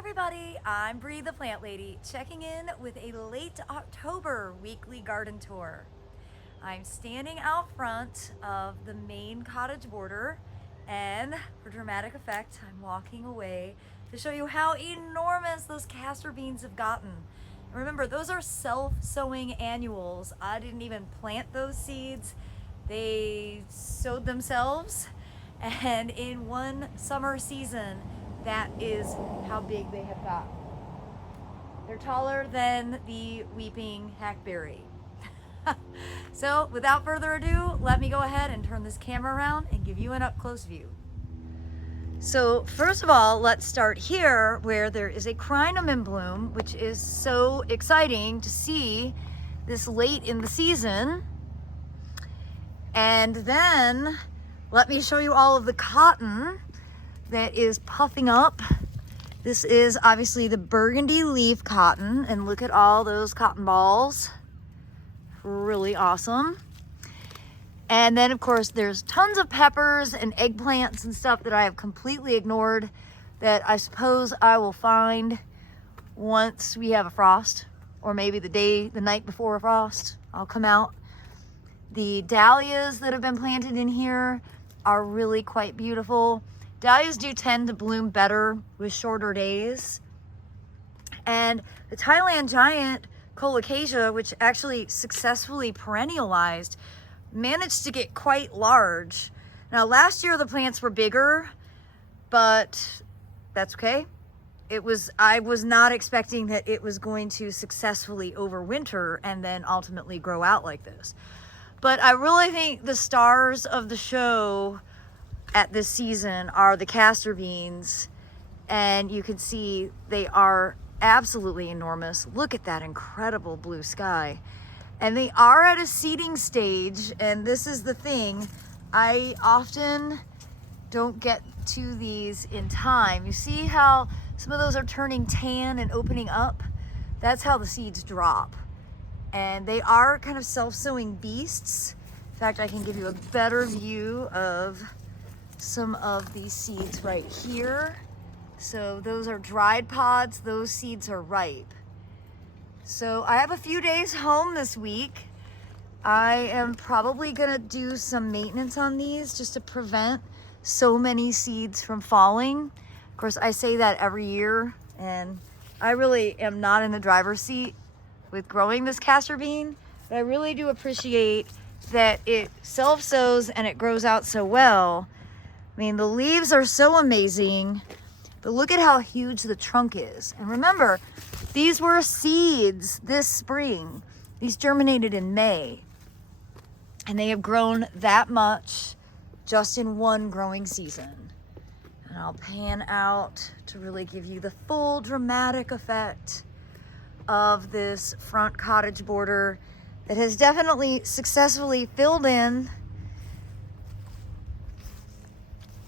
everybody, I'm Bree the Plant Lady, checking in with a late October weekly garden tour. I'm standing out front of the main cottage border, and for dramatic effect, I'm walking away to show you how enormous those castor beans have gotten. Remember, those are self-sowing annuals. I didn't even plant those seeds. They sowed themselves, and in one summer season, that is how big they have gotten. They're taller than the weeping hackberry. So without further ado, let me go ahead and turn this camera around and give you an up-close view. So first of all, let's start here where there is a crinum in bloom, which is so exciting to see this late in the season. And then let me show you all of the cotton that is puffing up. This is obviously the burgundy leaf cotton, and look at all those cotton balls. Really awesome. And then of course there's tons of peppers and eggplants and stuff that I have completely ignored that I suppose I will find once we have a frost, or maybe the night before a frost, I'll come out. The dahlias that have been planted in here are really quite beautiful. Dahlias do tend to bloom better with shorter days. And the Thailand giant colocasia, which actually successfully perennialized, managed to get quite large. Now last year the plants were bigger, but that's okay. I was not expecting that it was going to successfully overwinter and then ultimately grow out like this. But I really think the stars of the show at this season are the castor beans, and you can see they are absolutely enormous. Look at that incredible blue sky. And they are at a seeding stage, and this is the thing, I often don't get to these in time. You see how some of those are turning tan and opening up? That's how the seeds drop. And they are kind of self-sowing beasts. In fact, I can give you a better view of some of these seeds right here. So those are dried pods, those seeds are ripe. So I have a few days home this week. I am probably gonna do some maintenance on these just to prevent so many seeds from falling. Of course, I say that every year, and I really am not in the driver's seat with growing this castor bean, but I really do appreciate that it self-sows and it grows out so well. I mean, the leaves are so amazing, but look at how huge the trunk is. And remember, these were seeds this spring. These germinated in May, and they have grown that much just in one growing season. And I'll pan out to really give you the full dramatic effect of this front cottage border that has definitely successfully filled in.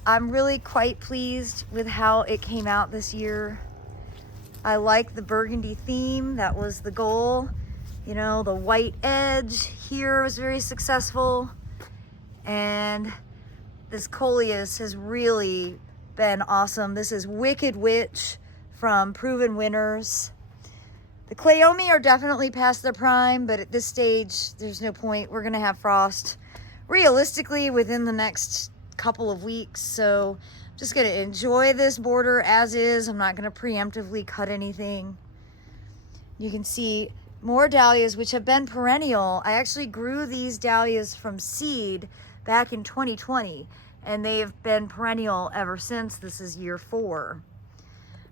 I'm really quite pleased with how it came out this year. I like the burgundy theme. That was the goal. You know, the white edge here was very successful. And this coleus has really been awesome. This is Wicked Witch from Proven Winners. The Cleome are definitely past their prime, but at this stage, there's no point. We're gonna have frost realistically within the next couple of weeks, so I'm just gonna enjoy this border as is. I'm not gonna preemptively cut anything. You can see more dahlias, which have been perennial. I actually grew these dahlias from seed back in 2020, and they've been perennial ever since. This is year 4.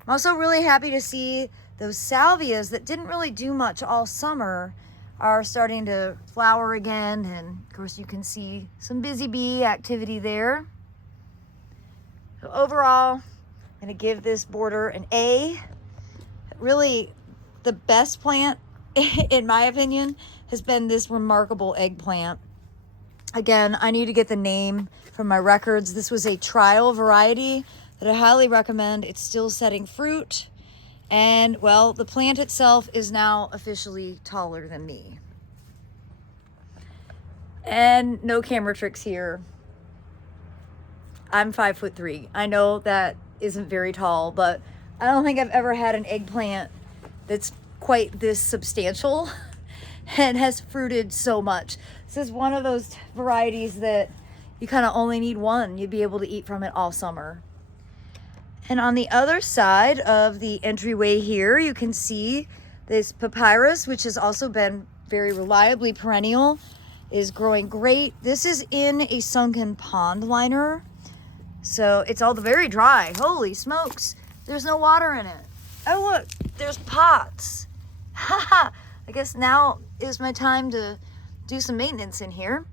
I'm also really happy to see those salvias that didn't really do much all summer are starting to flower again, and of course you can see some busy bee activity there. So overall, I'm gonna give this border an A. Really, the best plant, in my opinion, has been this remarkable eggplant. Again, I need to get the name from my records. This was a trial variety that I highly recommend. It's still setting fruit. And, well, the plant itself is now officially taller than me. And no camera tricks here. I'm 5'3". I know that isn't very tall, but I don't think I've ever had an eggplant that's quite this substantial and has fruited so much. This is one of those varieties that you kind of only need one. You'd be able to eat from it all summer. And on the other side of the entryway here, you can see this papyrus, which has also been very reliably perennial, is growing great. This is in a sunken pond liner, so it's all very dry. Holy smokes, there's no water in it. Oh look, there's pots. Haha, I guess now is my time to do some maintenance in here.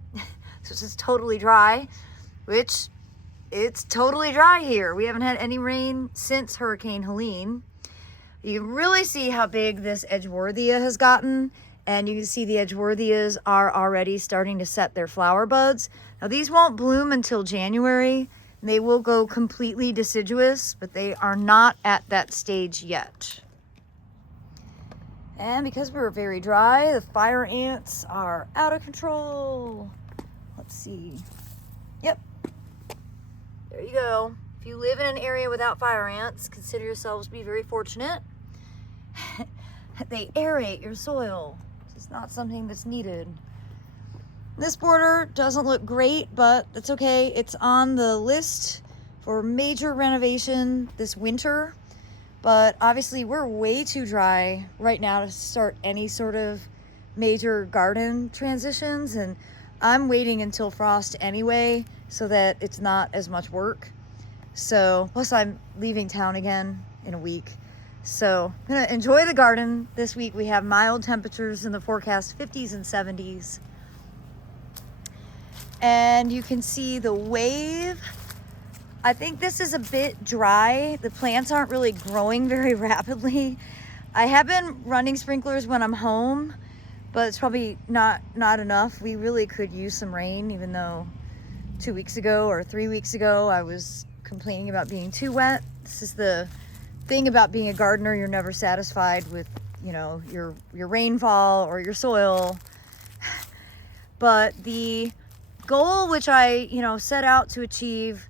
So it's totally dry, which it's totally dry here. We haven't had any rain since Hurricane Helene. You can really see how big this Edgeworthia has gotten, and you can see the Edgeworthias are already starting to set their flower buds. Now these won't bloom until January. They will go completely deciduous, but they are not at that stage yet. And because we're very dry, the fire ants are out of control. Let's see. Yep. There you go. If you live in an area without fire ants, consider yourselves to be very fortunate. They aerate your soil. It's not something that's needed. This border doesn't look great, but that's okay. It's on the list for major renovation this winter. But obviously we're way too dry right now to start any sort of major garden transitions, and I'm waiting until frost anyway so that it's not as much work. So plus I'm leaving town again in a week, so I'm gonna enjoy the garden this week. We have mild temperatures in the forecast, 50s and 70s, and you can see the wave. I think this is a bit dry. The plants aren't really growing very rapidly. I have been running sprinklers when I'm home, but it's probably not enough. We really could use some rain, even though 2 weeks ago or 3 weeks ago I was complaining about being too wet. This is the thing about being a gardener. You're never satisfied with, you know, your rainfall or your soil. But the goal which I, set out to achieve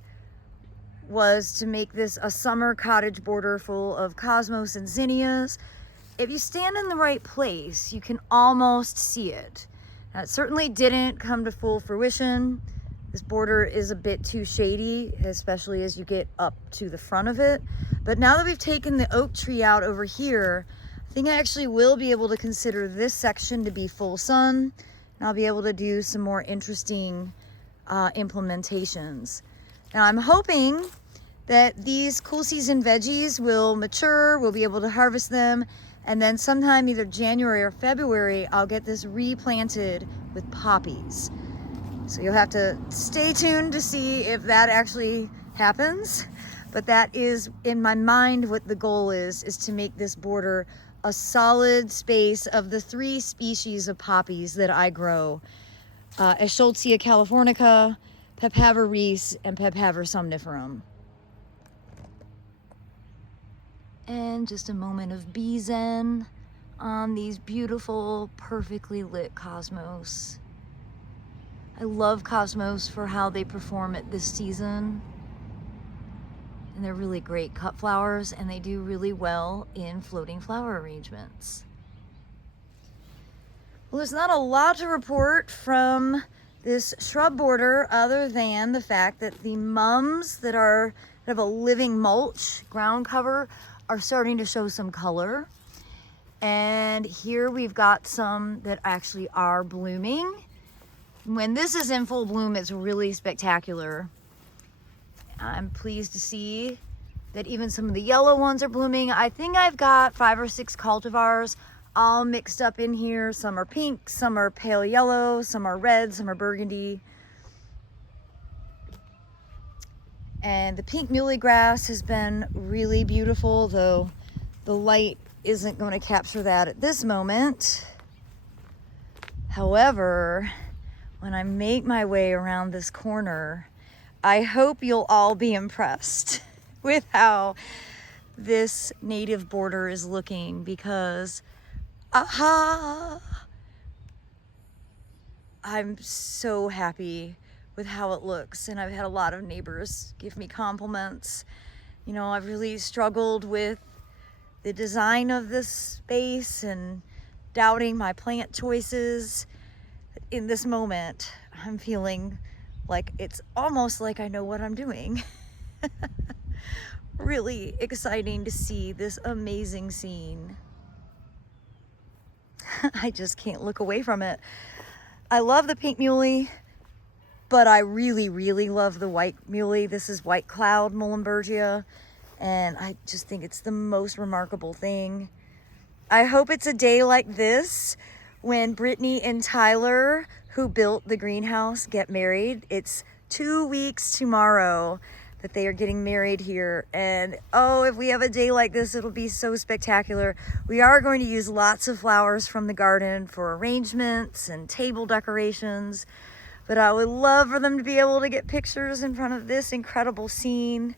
was to make this a summer cottage border full of cosmos and zinnias. If you stand in the right place, you can almost see it. Now, it certainly didn't come to full fruition. This border is a bit too shady, especially as you get up to the front of it. But now that we've taken the oak tree out over here, I think I actually will be able to consider this section to be full sun, and I'll be able to do some more interesting implementations. Now I'm hoping that these cool season veggies will mature, we'll be able to harvest them, and then sometime either January or February, I'll get this replanted with poppies. So you'll have to stay tuned to see if that actually happens. But that is, in my mind, what the goal is to make this border a solid space of the 3 species of poppies that I grow. Eschscholzia californica, Papaver rees, and Papaver somniferum. And just a moment of bee zen on these beautiful, perfectly lit cosmos. I love cosmos for how they perform at this season. And they're really great cut flowers, and they do really well in floating flower arrangements. Well, there's not a lot to report from this shrub border other than the fact that the mums that have a living mulch ground cover are starting to show some color. And here we've got some that actually are blooming. When this is in full bloom, it's really spectacular. I'm pleased to see that even some of the yellow ones are blooming. I think I've got 5 or 6 cultivars all mixed up in here. Some are pink, some are pale yellow, some are red, some are burgundy. And the pink muhly grass has been really beautiful, though the light isn't going to capture that at this moment. However, when I make my way around this corner, I hope you'll all be impressed with how this native border is looking, because I'm so happy with how it looks, and I've had a lot of neighbors give me compliments, You know, I've really struggled with the design of this space and doubting my plant choices. In this moment, I'm feeling like it's almost like I know what I'm doing. Really exciting to see this amazing scene. I just can't look away from it. I love the pink muley, but I really, really love the white muley. This is White Cloud Muhlenbergia, and I just think it's the most remarkable thing. I hope it's a day like this when Brittany and Tyler, who built the greenhouse, get married. It's 2 weeks tomorrow that they are getting married here. And oh, if we have a day like this, it'll be so spectacular. We are going to use lots of flowers from the garden for arrangements and table decorations. But I would love for them to be able to get pictures in front of this incredible scene.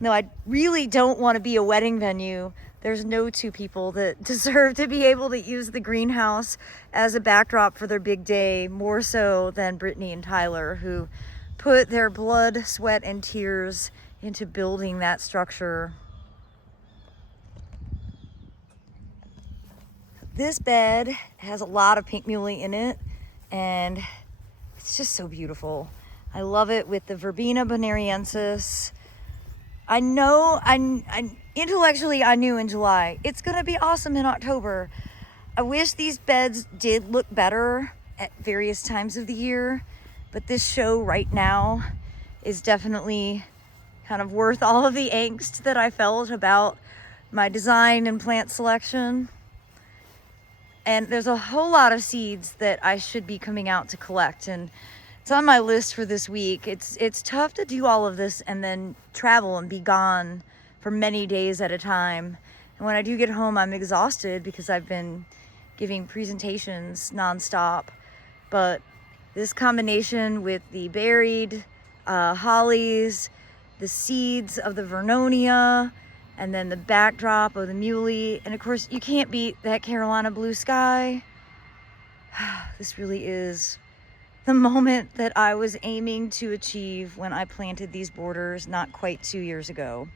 No, I really don't want to be a wedding venue. There's no two people that deserve to be able to use the greenhouse as a backdrop for their big day, more so than Brittany and Tyler, who put their blood, sweat, and tears into building that structure. This bed has a lot of pink muley in it, and it's just so beautiful. I love it with the Verbena bonariensis. I know, intellectually I knew in July, it's gonna be awesome in October. I wish these beds did look better at various times of the year, but this show right now is definitely kind of worth all of the angst that I felt about my design and plant selection. And there's a whole lot of seeds that I should be coming out to collect, and it's on my list for this week. It's tough to do all of this and then travel and be gone for many days at a time. And when I do get home, I'm exhausted because I've been giving presentations nonstop. But this combination with the berried hollies, the seeds of the Vernonia, and then the backdrop of the muley, and of course you can't beat that Carolina blue sky. This really is the moment that I was aiming to achieve when I planted these borders not quite 2 years ago.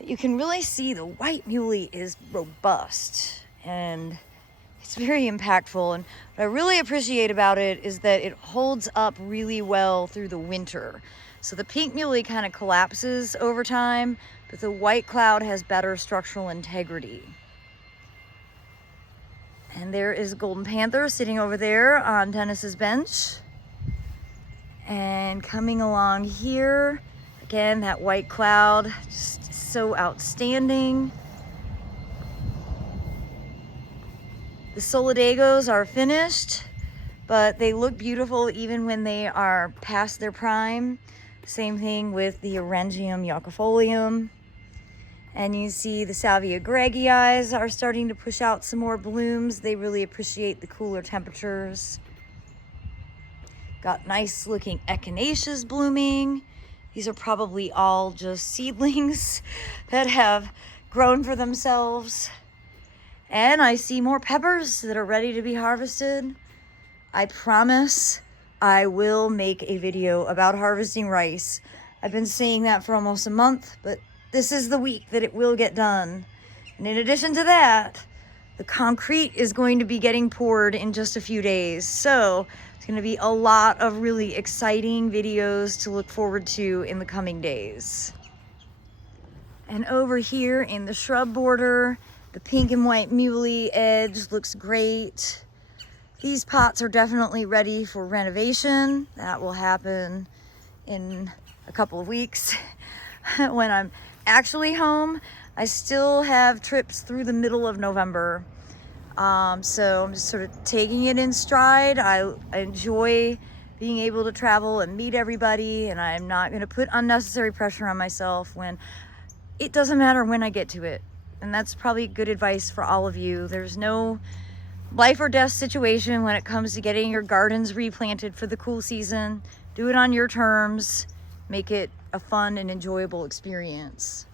You can really see the white muley is robust and it's very impactful. And what I really appreciate about it is that it holds up really well through the winter. So the pink muley kind of collapses over time, but the white cloud has better structural integrity. And there is Golden Panther sitting over there on Dennis's bench. And coming along here, again, that white cloud, just so outstanding. The Solidagos are finished, but they look beautiful even when they are past their prime. Same thing with the Orangium jacifolium. And you see the Salvia gregii are starting to push out some more blooms. They really appreciate the cooler temperatures. Got nice looking echinaceas blooming. These are probably all just seedlings that have grown for themselves. And I see more peppers that are ready to be harvested. I promise I will make a video about harvesting rice. I've been saying that for almost a month, but this is the week that it will get done. And in addition to that, the concrete is going to be getting poured in just a few days. So it's going to be a lot of really exciting videos to look forward to in the coming days. And over here in the shrub border, the pink and white muley edge looks great. These pots are definitely ready for renovation. That will happen in a couple of weeks when I'm actually home. I still have trips through the middle of November. So I'm just sort of taking it in stride. I enjoy being able to travel and meet everybody, and I'm not going to put unnecessary pressure on myself when it doesn't matter when I get to it. And that's probably good advice for all of you. There's no life or death situation when it comes to getting your gardens replanted for the cool season. Do it on your terms. Make it a fun and enjoyable experience.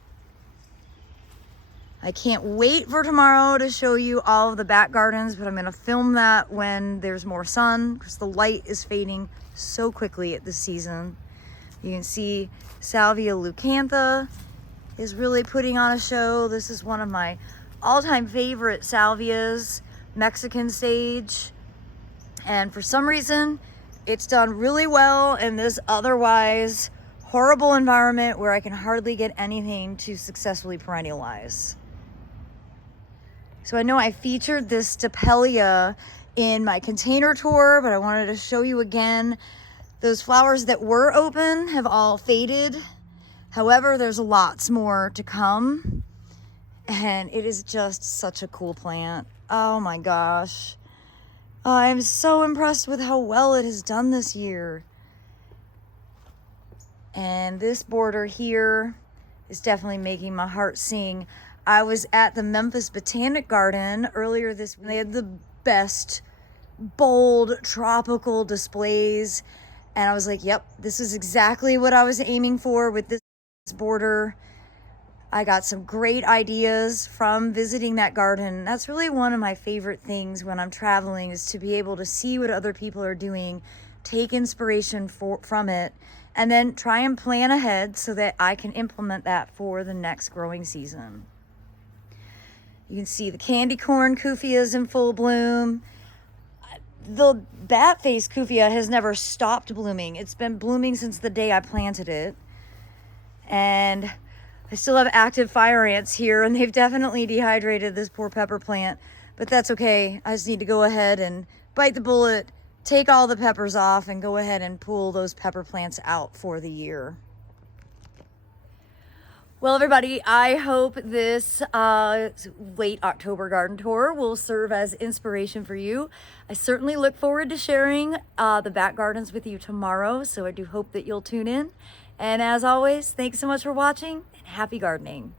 I can't wait for tomorrow to show you all of the back gardens, but I'm going to film that when there's more sun because the light is fading so quickly at this season. You can see Salvia leucantha is really putting on a show. This is one of my all-time favorite salvias, Mexican sage. And for some reason, it's done really well in this otherwise horrible environment where I can hardly get anything to successfully perennialize. So I know I featured this Stapelia in my container tour, but I wanted to show you again. Those flowers that were open have all faded. However, there's lots more to come. And it is just such a cool plant. Oh my gosh. I'm so impressed with how well it has done this year. And this border here is definitely making my heart sing. I was at the Memphis Botanic Garden earlier this week. They had the best, bold, tropical displays. And I was like, yep, this is exactly what I was aiming for with this border. I got some great ideas from visiting that garden. That's really one of my favorite things when I'm traveling, is to be able to see what other people are doing, take inspiration from it, and then try and plan ahead so that I can implement that for the next growing season. You can see the candy corn kufia in full bloom. The bat face kufia has never stopped blooming. It's been blooming since the day I planted it. And I still have active fire ants here, and they've definitely dehydrated this poor pepper plant, but that's okay. I just need to go ahead and bite the bullet, take all the peppers off, and go ahead and pull those pepper plants out for the year. Well, everybody, I hope this late October garden tour will serve as inspiration for you. I certainly look forward to sharing the back gardens with you tomorrow, so I do hope that you'll tune in. And as always, thanks so much for watching, and happy gardening.